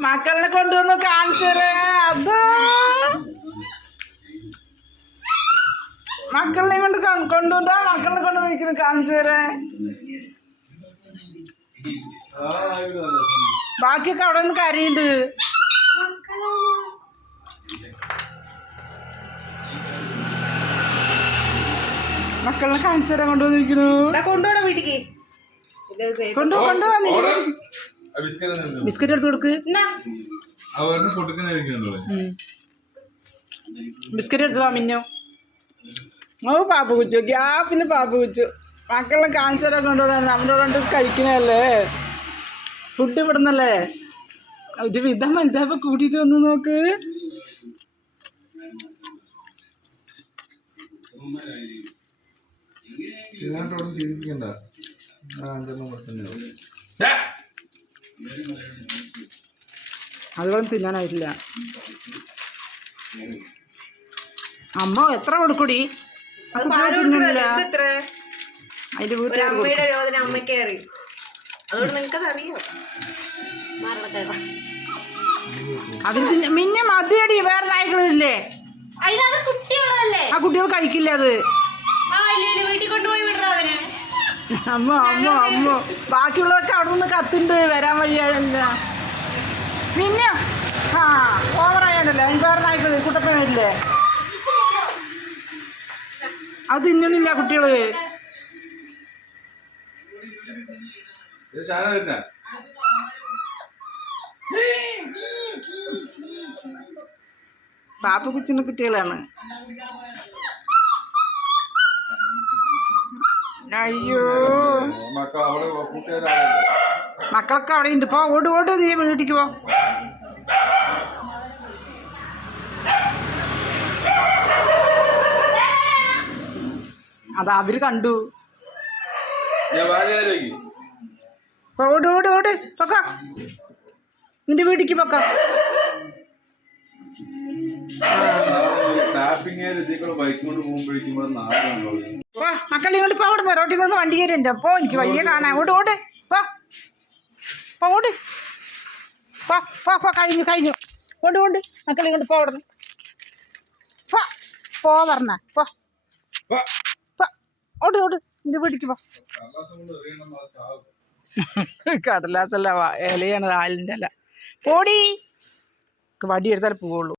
മക്കളെ കൊണ്ടുവന്ന് കാണിച്ചേരേ. അത്. മക്കളെ കൊണ്ട് കൊണ്ടുവന്നാ? മക്കളെ കൊണ്ട് നിൽക്കുന്നു കാണിച്ചേരേ. ബാക്കിയൊക്കെ അവിടെ നിന്ന് കരയുണ്ട്. മക്കളെ കാണിച്ചേരാൻ കൊണ്ടുവന്നിരിക്കുന്നു. കൊണ്ടുപോകണം വീട്ടിക്ക്. കൊണ്ടുപോ കൊണ്ടുവന്നിട്ട് ബിസ്ക്കറ്റ് ബിസ്ക്കറ്റ് എടുത്ത് കൊടുക്ക്. ബിസ്ക്കറ്റ് എടുത്തു വാ മിന്നോ. ഓ പാപ്പ കുച്ചു ഗ്യാപ്പിന് പാപ്പ കുച്ചു. മക്കളെ കാണിച്ചാലോ കൊണ്ടുവന്നാണ് നമ്മുടെ കൊണ്ട് കഴിക്കണല്ലേ ഫുഡ് ഇവിടുന്നല്ലേ? ഒരു വിധം വലുതാപ്പ കൂട്ടിയിട്ട് വന്ന് നോക്ക്? ആ അഞ്ചെണ്ണം പത്തന്നെ അതുകൊണ്ട് തിന്നാനായിട്ടില്ല. അമ്മ എത്ര കൊടുക്കൂടി? അത് അതിന്റെ വീട്ടിൽ രോദന അതുകൊണ്ട് നിനക്കത് അറിയോ അതിന് മിന്നെ മതിയടി വേറെ നായ്ക്കളില്ലേ? അതിനത് കുട്ടികളല്ലേ ആ കുട്ടികൾ കഴിക്കില്ല അത്. വീട്ടിൽ കൊണ്ടുപോയി അമ്മ അമ്മ അമ്മ. ബാക്കിയുള്ളതൊക്കെ അവിടെ നിന്ന് കത്തുണ്ട് വരാൻ വഴിയായില്ല. പിന്നെ ആ ഓവറായാണ്ടല്ലേ നായ്ക്കൾ വരില്ലേ അത് തിന്നണില്ല കുട്ടികൾ. പാപ്പ കുച്ചിന്റെ കുട്ടികളാണ്. അയ്യോ. മക്കളൊക്കെ അവിടെ ഉണ്ട്. പോ ഓട് ഓട് നീ വീട്ടിക്ക് പോ. അത് അവർ കണ്ടു. ഓട് ഓട് ഓട് പൊക്ക. നിന്റെ വീട്ടിക്ക് പൊക്ക. ടാപ്പിംഗ് ബൈക്ക് കൊണ്ട് പോകുമ്പോഴേക്കും പോ മക്കളെ ഇങ്ങോട്ട് പോ അവിടെ റോട്ടിൽ നിന്ന് വണ്ടി കയറി എന്റെ പോ എനിക്ക് വയ്യ കാണാൻ ഓട് ഓട് പോ. പോ ഓട് പോ പോ പോ കഴിഞ്ഞു കഴിഞ്ഞു. കൊണ്ട് കൊണ്ട് മക്കളെ ഇങ്ങോട്ട് പോ അവിടെ പോ. പോ പറഞ്ഞ. പോ. പോ. ഓട് ഓട്. നിന്റെ വീട്ടിക്ക് പോ. കടലാസല്ല വാ- ഇലയാണ് ആലിന്റെ അല്ല പോടി. വടി എടുത്താൽ പോവുള്ളൂ.